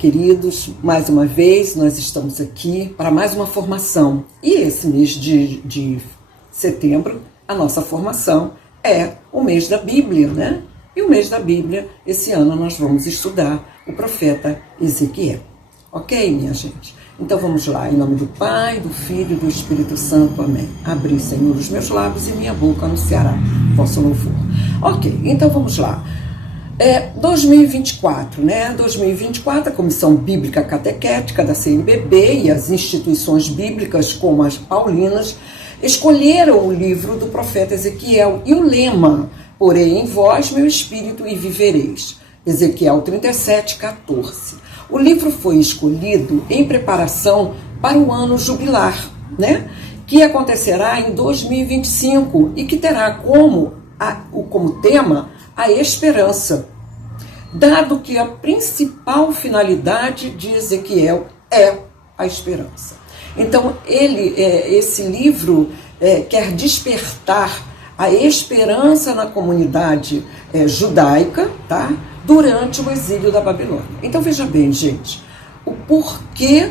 queridos, mais uma vez nós estamos aqui para mais uma formação. E esse mês de setembro, a nossa formação é o mês da Bíblia, né? E o mês da Bíblia, esse ano nós vamos estudar o profeta Ezequiel. Ok, minha gente? Então vamos lá, em nome do Pai, do Filho e do Espírito Santo, amém. Abri, Senhor, os meus lábios e minha boca anunciará vosso louvor. Ok, então vamos lá. 2024, né? 2024, a Comissão Bíblica Catequética da CNBB e as instituições bíblicas, como as paulinas, escolheram o livro do profeta Ezequiel e o lema: porém em vós meu espírito e vivereis. Ezequiel 37:14. O livro foi escolhido em preparação para o ano jubilar, né? Que acontecerá em 2025 e que terá como tema a esperança, dado que a principal finalidade de Ezequiel é a esperança. Então, esse livro quer despertar a esperança na comunidade judaica, tá? Durante o exílio da Babilônia. Então, veja bem, gente, o porquê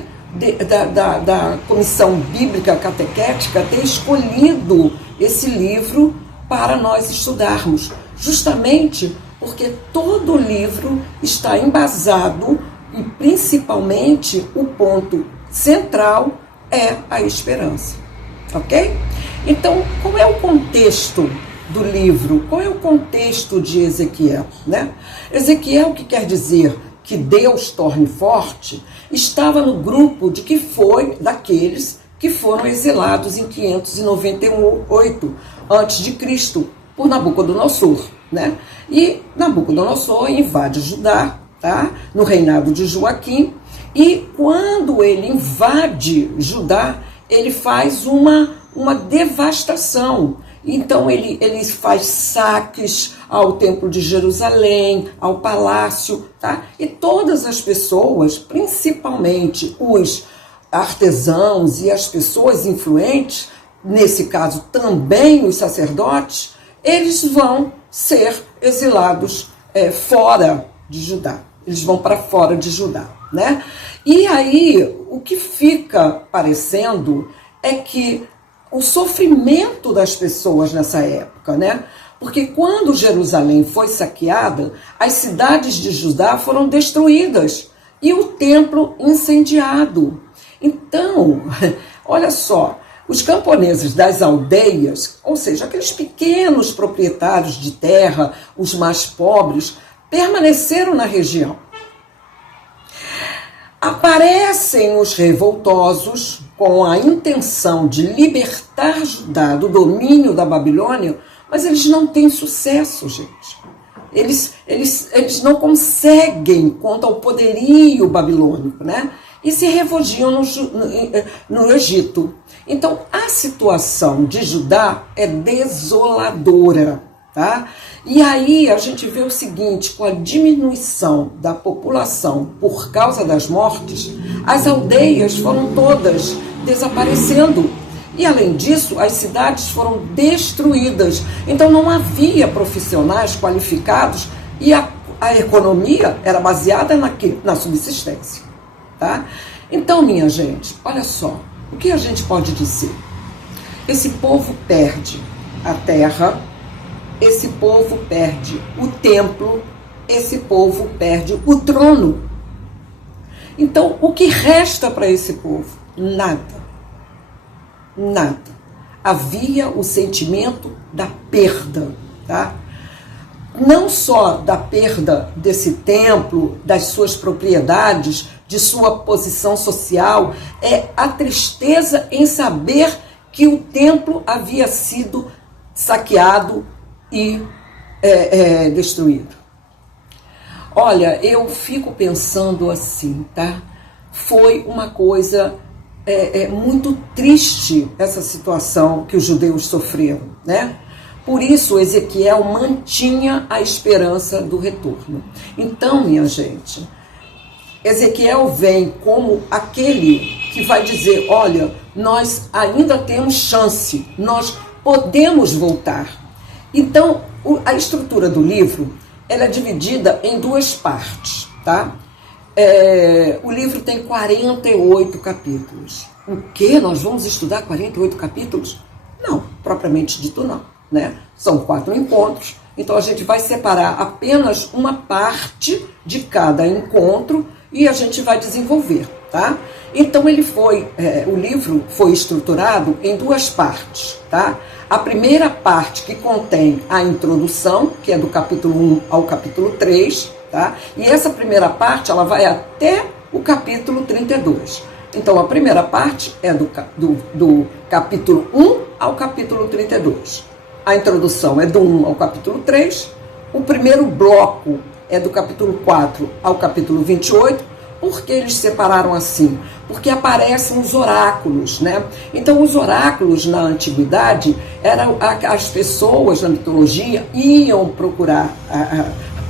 da Comissão Bíblica Catequética ter escolhido esse livro para nós estudarmos, justamente porque todo o livro está embasado e principalmente o ponto central é a esperança, ok? Então, qual é o contexto do livro? Qual é o contexto de Ezequiel, né? Ezequiel, que quer dizer que Deus torne forte, estava no grupo daqueles que foram exilados em 598 a.C. por Nabucodonosor, né? E Nabucodonosor invade Judá, tá? No reinado de Joaquim, e quando ele invade Judá, ele faz uma devastação. Então ele faz saques ao templo de Jerusalém, ao palácio, tá? E todas as pessoas, principalmente os artesãos e as pessoas influentes, nesse caso também os sacerdotes, eles vão ser exilados fora de Judá. Eles vão para fora de Judá, né? E aí o que fica parecendo é que o sofrimento das pessoas nessa época, né? Porque quando Jerusalém foi saqueada, as cidades de Judá foram destruídas e o templo incendiado. Então, olha só, os camponeses das aldeias, ou seja, aqueles pequenos proprietários de terra, os mais pobres, permaneceram na região. Aparecem os revoltosos com a intenção de libertar Judá do domínio da Babilônia, mas eles não têm sucesso, gente. Eles não conseguem contra o poderio babilônico, né? E se refugiam no Egito. Então, a situação de Judá é desoladora, tá? E aí a gente vê o seguinte: com a diminuição da população por causa das mortes, as aldeias foram todas desaparecendo. E além disso, as cidades foram destruídas. Então não havia profissionais qualificados e a economia era baseada na subsistência, tá? Então, minha gente, olha só, o que a gente pode dizer? Esse povo perde a terra, esse povo perde o templo, esse povo perde o trono. Então, o que resta para esse povo? Nada. Nada. Havia o sentimento da perda, tá? Não só da perda desse templo, das suas propriedades, de sua posição social, é a tristeza em saber que o templo havia sido saqueado e destruído. Olha, eu fico pensando assim, tá? Foi uma coisa muito triste essa situação que os judeus sofreram, né? Por isso Ezequiel mantinha a esperança do retorno. Então, minha gente, Ezequiel vem como aquele que vai dizer: olha, nós ainda temos chance, nós podemos voltar. Então, a estrutura do livro ela é dividida em duas partes, tá? O livro tem 48 capítulos. O quê? Nós vamos estudar 48 capítulos? Não, propriamente dito não, né? São 4 encontros, então a gente vai separar apenas uma parte de cada encontro e a gente vai desenvolver, tá? Então o livro foi estruturado em 2 partes, tá? A primeira parte que contém a introdução, que é do capítulo 1 ao capítulo 3, tá? E essa primeira parte, ela vai até o capítulo 32. Então, a primeira parte é do capítulo 1 ao capítulo 32. A introdução é do 1 ao capítulo 3. O primeiro bloco é do capítulo 4 ao capítulo 28. Por que eles separaram assim? Porque aparecem os oráculos, né? Então, os oráculos na antiguidade, as pessoas na mitologia iam procurar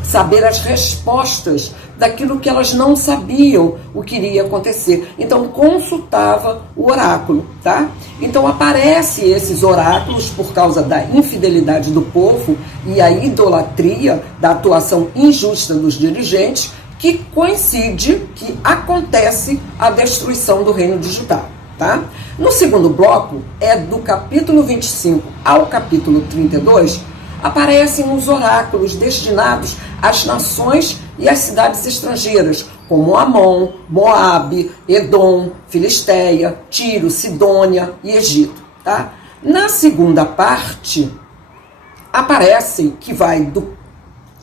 saber as respostas daquilo que elas não sabiam o que iria acontecer. Então, consultava o oráculo, tá? Então, aparecem esses oráculos por causa da infidelidade do povo e a idolatria, da atuação injusta dos dirigentes, que coincide que acontece a destruição do reino de Judá, tá? No segundo bloco, do capítulo 25 ao capítulo 32, aparecem os oráculos destinados às nações e às cidades estrangeiras, como Amon, Moabe, Edom, Filistéia, Tiro, Sidônia e Egito, tá? Na segunda parte, aparecem, que vai do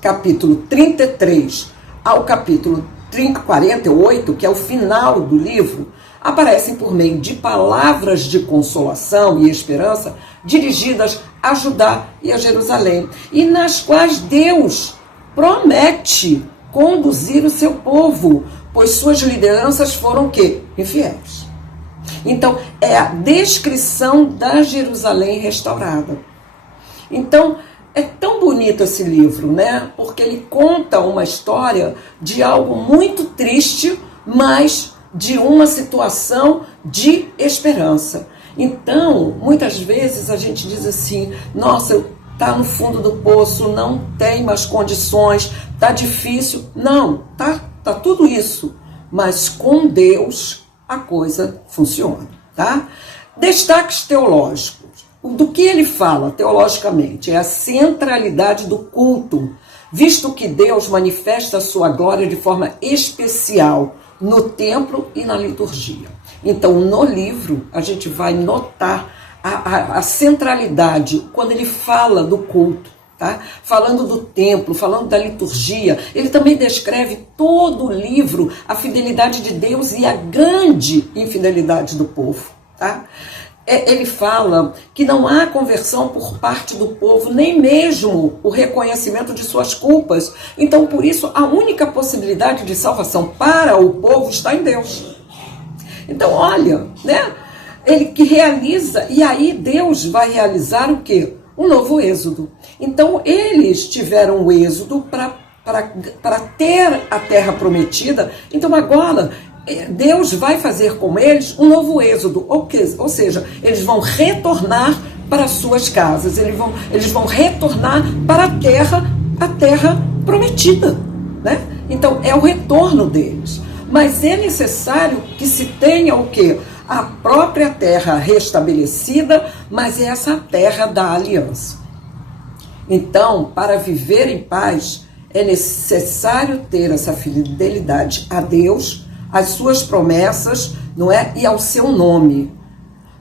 capítulo 33 ao capítulo 48, que é o final do livro, aparecem por meio de palavras de consolação e esperança dirigidas a Judá e a Jerusalém, e nas quais Deus promete conduzir o seu povo, pois suas lideranças foram o quê? Infiéis. Então, é a descrição da Jerusalém restaurada. Então, é tão bonito esse livro, né? Porque ele conta uma história de algo muito triste, mas de uma situação de esperança. Então, muitas vezes a gente diz assim, nossa, está no fundo do poço, não tem mais condições, está difícil. Não, tá tudo isso. Mas com Deus a coisa funciona, tá? Destaques teológicos. Do que ele fala teologicamente é a centralidade do culto, visto que Deus manifesta a sua glória de forma especial no templo e na liturgia. Então, no livro, a gente vai notar a centralidade quando ele fala do culto, tá? Falando do templo, falando da liturgia. Ele também descreve todo o livro, a fidelidade de Deus e a grande infidelidade do povo, tá? Ele fala que não há conversão por parte do povo, nem mesmo o reconhecimento de suas culpas. Então, por isso, a única possibilidade de salvação para o povo está em Deus. Então, olha, né? Ele que realiza, e aí Deus vai realizar o quê? Um novo êxodo. Então, eles tiveram o êxodo para ter a terra prometida. Então, agora Deus vai fazer com eles um novo êxodo, ou seja, eles vão retornar para suas casas, eles vão retornar para a terra prometida, né? Então é o retorno deles, mas é necessário que se tenha o quê? A própria terra restabelecida, mas é essa terra da aliança. Então, para viver em paz, é necessário ter essa fidelidade a Deus, às suas promessas, não é? E ao seu nome,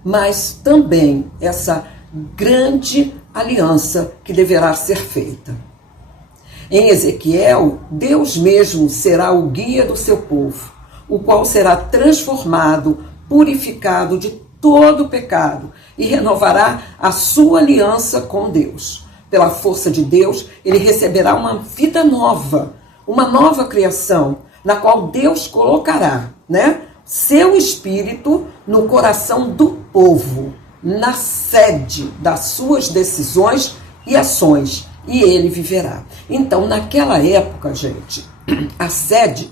mas também essa grande aliança que deverá ser feita. Em Ezequiel, Deus mesmo será o guia do seu povo, o qual será transformado, purificado de todo o pecado e renovará a sua aliança com Deus. Pela força de Deus, ele receberá uma vida nova, uma nova criação, na qual Deus colocará, né, seu espírito no coração do povo, na sede das suas decisões e ações, e ele viverá. Então, naquela época, gente, a sede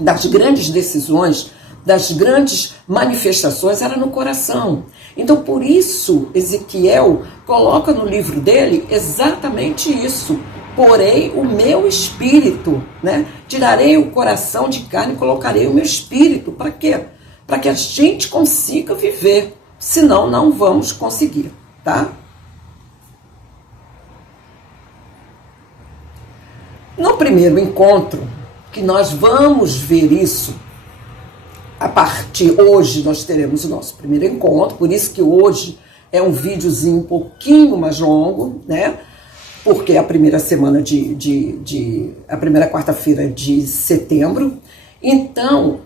das grandes decisões, das grandes manifestações era no coração. Então, por isso, Ezequiel coloca no livro dele exatamente isso. porei o meu espírito, né? Tirarei o coração de carne e colocarei o meu espírito. Para quê? Para que a gente consiga viver. Senão, não vamos conseguir, tá? No primeiro encontro, que nós vamos ver isso, hoje nós teremos o nosso primeiro encontro, por isso que hoje é um videozinho um pouquinho mais longo, né? Porque é a primeira semana a primeira quarta-feira de setembro. Então,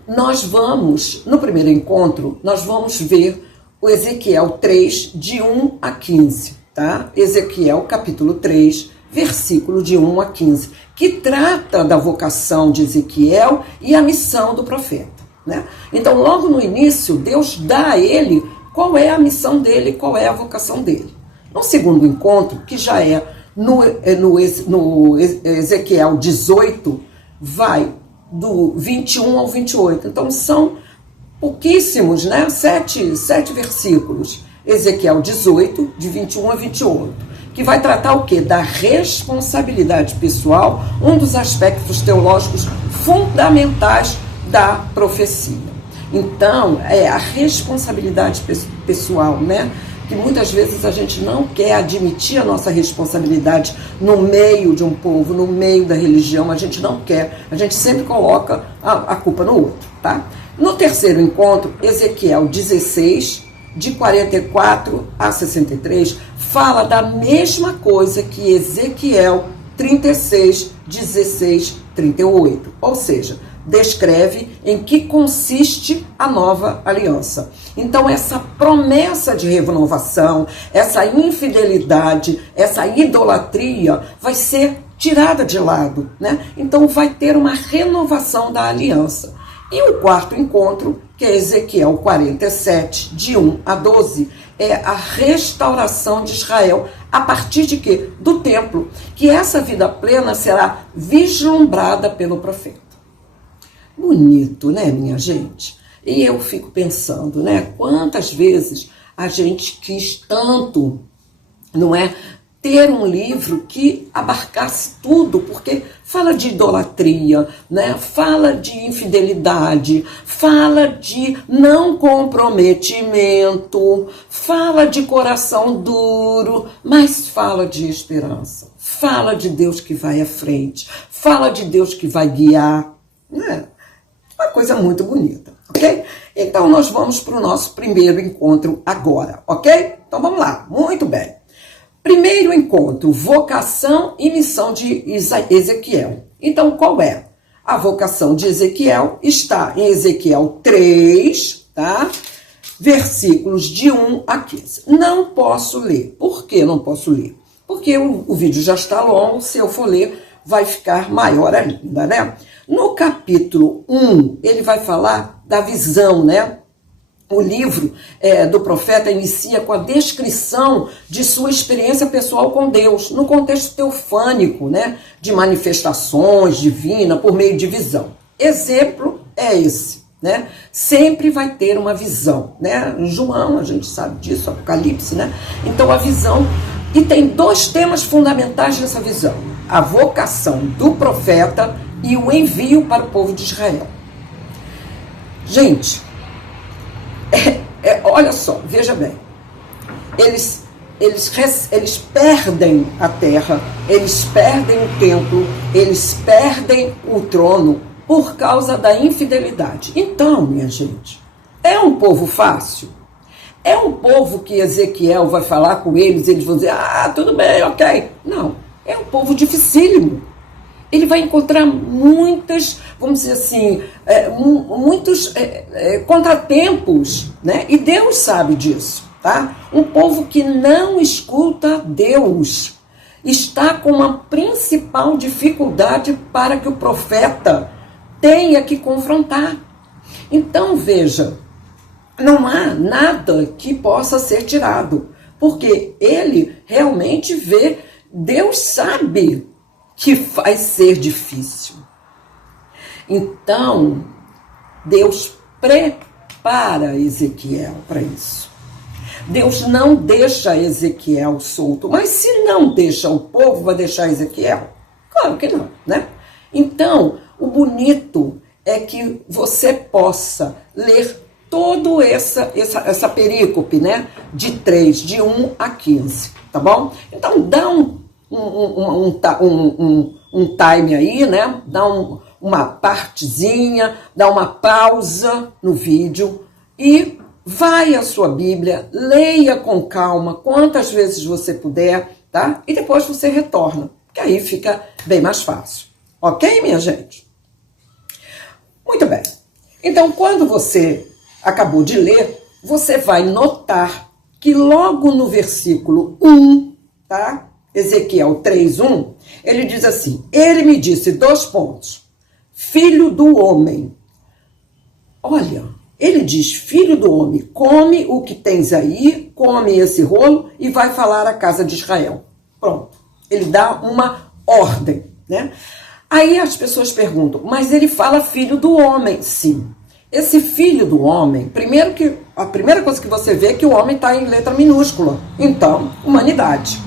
no primeiro encontro, nós vamos ver o Ezequiel 3, de 1 a 15, tá? Ezequiel, capítulo 3, versículo de 1 a 15, que trata da vocação de Ezequiel e a missão do profeta, né? Então, logo no início, Deus dá a ele qual é a missão dele, qual é a vocação dele. No segundo encontro, que já é no Ezequiel 18, vai do 21 ao 28. Então, são pouquíssimos, né? Sete versículos. Ezequiel 18, de 21 a 28, que vai tratar o quê? Da responsabilidade pessoal, um dos aspectos teológicos fundamentais da profecia. Então, é a responsabilidade pessoal, né? Que muitas vezes a gente não quer admitir a nossa responsabilidade no meio de um povo, no meio da religião, a gente não quer, a gente sempre coloca a culpa no outro, tá? No terceiro encontro, Ezequiel 16, de 44 a 63, fala da mesma coisa que Ezequiel 36, 16, 38, ou seja, descreve em que consiste a nova aliança. Então, essa promessa de renovação, essa infidelidade, essa idolatria vai ser tirada de lado, né? Então, vai ter uma renovação da aliança. E o quarto encontro, que é Ezequiel 47, de 1 a 12, é a restauração de Israel, a partir de quê? Do templo, que essa vida plena será vislumbrada pelo profeta. Bonito, né, minha gente? E eu fico pensando, né, quantas vezes a gente quis tanto, não é, ter um livro que abarcasse tudo, porque fala de idolatria, né? Fala de infidelidade, fala de não comprometimento, fala de coração duro, mas fala de esperança, fala de Deus que vai à frente, fala de Deus que vai guiar, né? Uma coisa muito bonita, ok? Então nós vamos para o nosso primeiro encontro agora, ok? Então vamos lá, muito bem. Primeiro encontro, vocação e missão de Ezequiel. Então, qual é? A vocação de Ezequiel está em Ezequiel 3, tá? Versículos de 1 a 15. Não posso ler. Por que não posso ler? Porque o vídeo já está longo, se eu for ler, vai ficar maior ainda, né? No capítulo 1, ele vai falar da visão, né? O livro do profeta inicia com a descrição de sua experiência pessoal com Deus, no contexto teofânico, né, de manifestações divinas por meio de visão. Exemplo é esse, né? Sempre vai ter uma visão, né? João, a gente sabe disso, Apocalipse, né? Então a visão, e tem dois temas fundamentais nessa visão: a vocação do profeta e o envio para o povo de Israel. Gente, olha só, veja bem, eles perdem a terra, eles perdem o templo, eles perdem o trono por causa da infidelidade. Então, minha gente, é um povo fácil? É um povo que Ezequiel vai falar com eles e eles vão dizer, tudo bem, ok. Não, é um povo dificílimo. Ele vai encontrar muitas, vamos dizer assim, muitos contratempos, né? E Deus sabe disso, tá? Um povo que não escuta Deus está com uma principal dificuldade para que o profeta tenha que confrontar. Então, veja, não há nada que possa ser tirado, porque ele realmente vê, Deus sabe que vai ser difícil. Então, Deus prepara Ezequiel para isso. Deus não deixa Ezequiel solto, mas se não deixa o povo, vai deixar Ezequiel? Claro que não, né? Então, o bonito é que você possa ler toda essa perícope, né? De 1 a 15, tá bom? Então, dá um time aí, né? Dá uma partezinha, dá uma pausa no vídeo e vai à sua Bíblia, leia com calma, quantas vezes você puder, tá? E depois você retorna, que aí fica bem mais fácil. Ok, minha gente? Muito bem. Então, quando você acabou de ler, você vai notar que logo no versículo 1, tá? Ezequiel 3:1, ele diz assim: ele me disse, filho do homem. Olha, ele diz, filho do homem, come o que tens aí, come esse rolo e vai falar à casa de Israel. Pronto. Ele dá uma ordem, né? Aí as pessoas perguntam, mas ele fala filho do homem. Sim. Esse filho do homem, a primeira coisa que você vê é que o homem está em letra minúscula. Então, humanidade.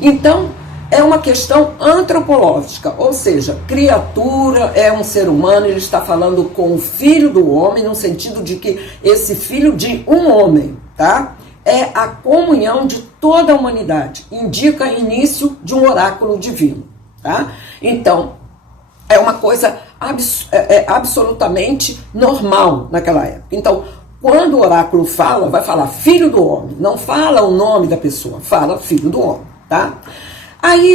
Então, é uma questão antropológica, ou seja, criatura é um ser humano, ele está falando com o filho do homem, no sentido de que esse filho de um homem, tá? É a comunhão de toda a humanidade, indica início de um oráculo divino, tá? Então, é uma coisa absolutamente normal naquela época. Então, quando o oráculo fala, vai falar filho do homem, não fala o nome da pessoa, fala filho do homem, tá? Aí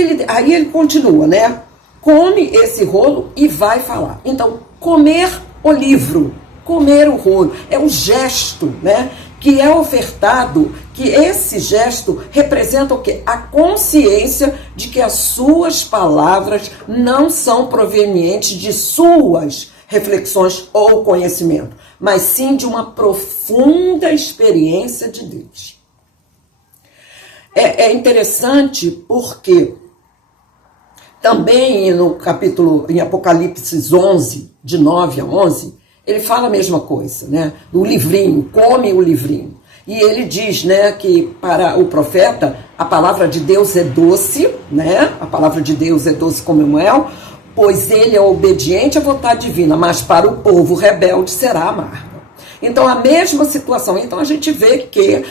ele continua, né? Come esse rolo e vai falar. Então, comer o livro, comer o rolo, é um gesto, né? Que é ofertado, que esse gesto representa o quê? A consciência de que as suas palavras não são provenientes de suas reflexões ou conhecimento, mas sim de uma profunda experiência de Deus. É interessante porque também no capítulo, em Apocalipse 11, de 9 a 11, ele fala a mesma coisa, né? O livrinho, come o livrinho. E ele diz, né, que para o profeta a palavra de Deus é doce, né? A palavra de Deus é doce como mel, pois ele é obediente à vontade divina, mas para o povo rebelde será amarga. Então, a mesma situação. Então, a gente vê que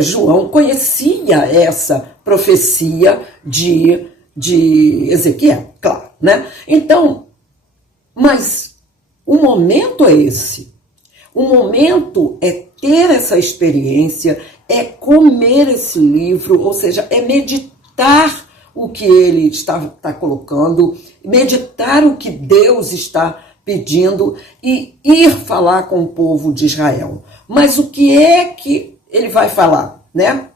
João conhecia essa profecia de Ezequiel, claro, né? Então, mas o momento é esse. O momento é ter essa experiência, é comer esse livro, ou seja, é meditar o que ele está colocando, meditar o que Deus está pedindo e ir falar com o povo de Israel. Mas o que é que ele vai falar, né?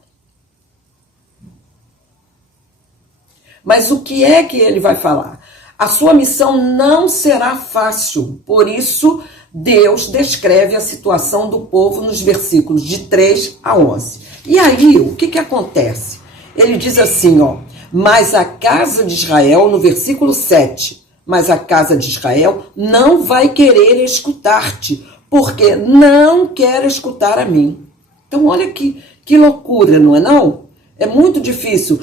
Mas o que é que ele vai falar? A sua missão não será fácil, por isso Deus descreve a situação do povo nos versículos de 3 a 11. E aí, o que acontece? Ele diz assim, ó, mas a casa de Israel, no versículo 7, mas a casa de Israel não vai querer escutar-te, porque não quer escutar a mim. Então, olha que loucura, não é não? É muito difícil.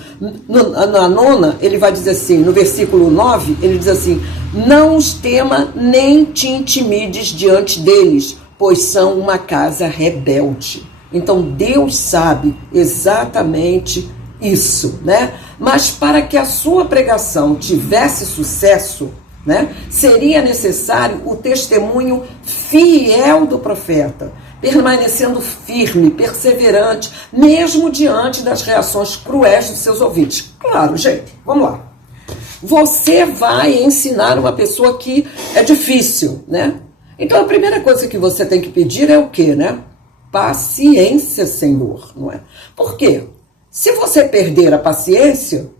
Na nona, ele vai dizer assim, no versículo 9, ele diz assim, não os tema nem te intimides diante deles, pois são uma casa rebelde. Então, Deus sabe exatamente isso, né? Mas para que a sua pregação tivesse sucesso, né, seria necessário o testemunho fiel do profeta, permanecendo firme, perseverante, mesmo diante das reações cruéis dos seus ouvintes. Claro, gente, vamos lá. Você vai ensinar uma pessoa que é difícil, né? Então a primeira coisa que você tem que pedir é o quê, né? Paciência, Senhor, não é? Por quê? Se você perder a paciência,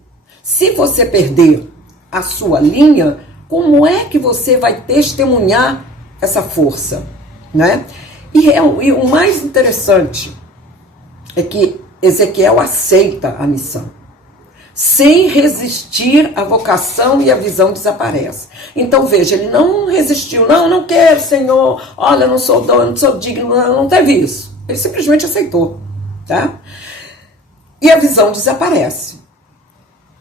se você perder a sua linha, como é que você vai testemunhar essa força, né? E o mais interessante é que Ezequiel aceita a missão. Sem resistir, a vocação e a visão desaparece. Então, veja, ele não resistiu. Não quero, Senhor. Olha, não sou dono, não sou digno. Não teve isso. Ele simplesmente aceitou, tá? E a visão desaparece.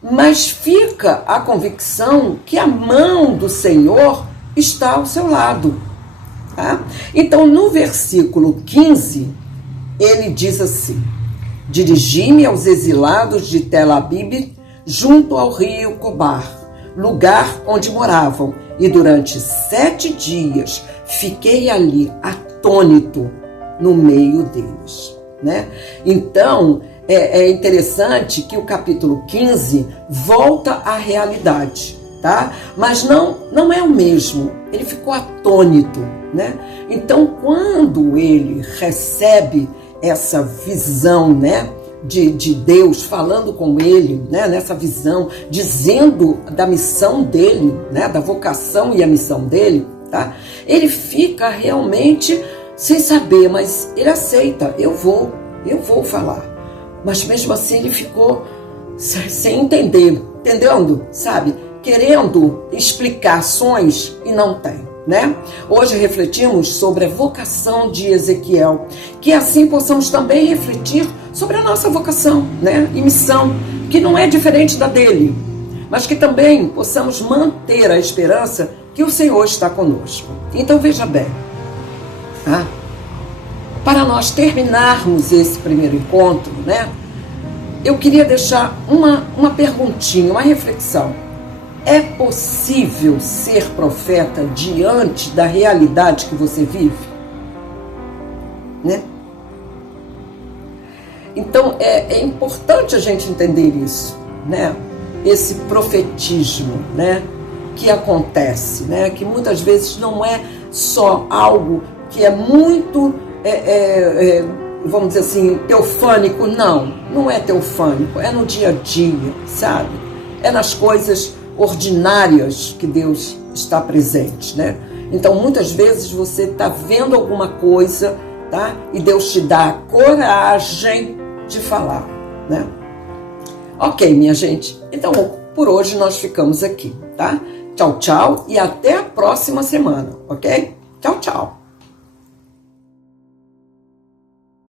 mas fica a convicção que a mão do Senhor está ao seu lado. Tá? Então, no versículo 15, ele diz assim: dirigi-me aos exilados de Tel Abib, junto ao rio Cobar, lugar onde moravam, e durante 7 dias fiquei ali atônito no meio deles. Né? Então, é interessante que o capítulo 15 volta à realidade, tá? Mas não é o mesmo, ele ficou atônito, né? Então, quando ele recebe essa visão, né, de Deus falando com ele, né, nessa visão, dizendo da missão dele, né, da vocação e a missão dele, tá? Ele fica realmente sem saber, mas ele aceita, eu vou falar. Mas mesmo assim ele ficou sem entender, entendendo, sabe? Querendo explicações e não tem, né? Hoje refletimos sobre a vocação de Ezequiel, que assim possamos também refletir sobre a nossa vocação, né? E missão, que não é diferente da dele, mas que também possamos manter a esperança que o Senhor está conosco. Então veja bem, tá? Para nós terminarmos esse primeiro encontro, né, eu queria deixar uma perguntinha, uma reflexão. É possível ser profeta diante da realidade que você vive? Né? Então, é importante a gente entender isso, né? Esse profetismo, né, que acontece, né, que muitas vezes não é só algo que é muito... vamos dizer assim, teofânico, não é teofânico, é no dia a dia, sabe? É nas coisas ordinárias que Deus está presente, né? Então, muitas vezes você está vendo alguma coisa, tá? E Deus te dá a coragem de falar, né? Ok, minha gente. Então, por hoje nós ficamos aqui, tá? Tchau, tchau e até a próxima semana, ok? Tchau, tchau.